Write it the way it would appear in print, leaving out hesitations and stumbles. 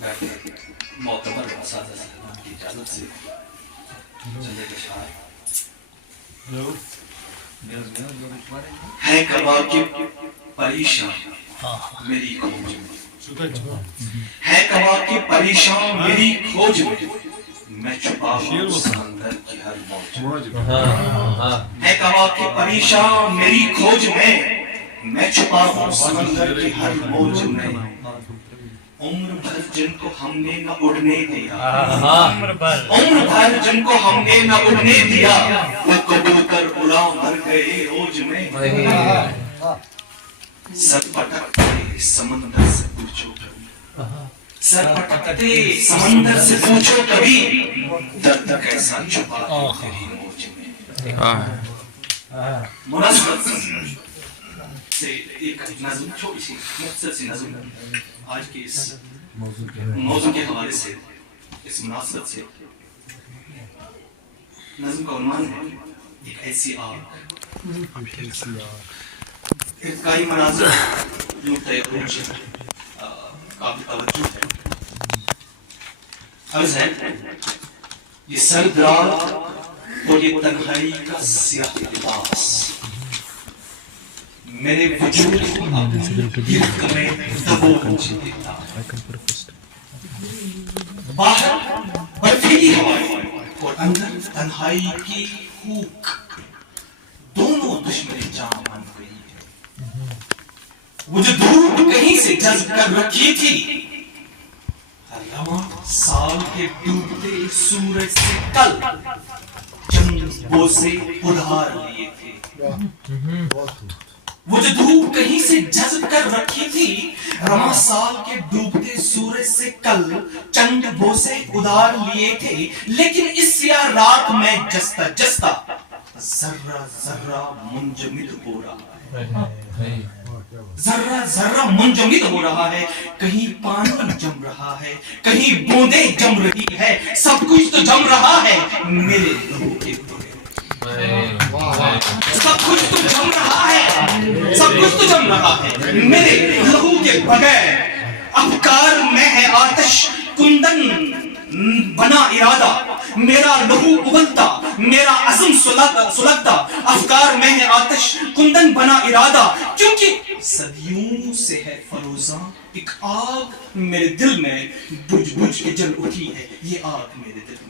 बैठे मोतबर असद की इजाजत से चले के शायर है कवाकिब परेशान मेरी खोज में, है कवाकिब परेशान मेरी खोज में, मैं छुपा हूँ समंदर की हर मौज में। है कवाकिब परेशान मेरी खोज में, मैं छुपा हूँ समंदर की हर मौज में। उम्र भर जिनको हमने न उड़ने दिया, उम्र भर जिनको हमने न उड़ने दिया, वो कबूतर उड़ा मर गए ओज में। सर पटकते समंदर से पूछो कभी, सर पटकते समंदर से पूछो कभी, दर्द कैसा छुपा है तेरी मौज में। मुनासिबत से एक नज़्म, छोटी सी मुख्तसर सी नज़्म आज के इस मौजू के हवाले से, इस मुनासिबत से। नज़्म का उन्वान है एक ऐसी आग। इब्तिदाई मनाज़िर नुक्ते अरूज काबिल तवज्जो है। अर्ज़ है ये सर्द रात और ये तन्हाई का स्याह लिबास मेरे वजूद को गिरफ्त में दबोच देता है। बाहर बर्फीली हवाएं और अंदर तन्हाई की हूक, दोनों दुश्मनी जान बन गई है। वो जो धूप कहीं से जज्ब कर रखी थी, रवां साल के डूबते सूरज से कल चंद बोसे उधार लिए थे। वो जो धूप कहीं से जज्ब कर रखी थी, रवां साल के डूबते सूरज से कल चंद बोसे उधार लिए थे। लेकिन इस सियाह रात में जस्ता जस्ता जर्रा जर्रा मुंजमिद हो रहा है, जर्रा जर्रा मुंजमिद हो रहा है। कहीं पानी जम रहा है, कहीं बूंदें जम रही है, सब कुछ तो जम रहा है मेरे लहू के बगैर। सब कुछ तो जम रहा है, सब कुछ तो जम रहा है मेरे लहू के बगैर। अफकार में है आतिश कुंदन बना इरादा, मेरा लहू उबलता, मेरा अज़म सुलगता। अफकार में है आतिश कुंदन बना इरादा, क्योंकि सदियों से है फरोज़ां एक आग मेरे दिल में बुझ बुझ के जल उठी है। ये आग मेरे दिल में।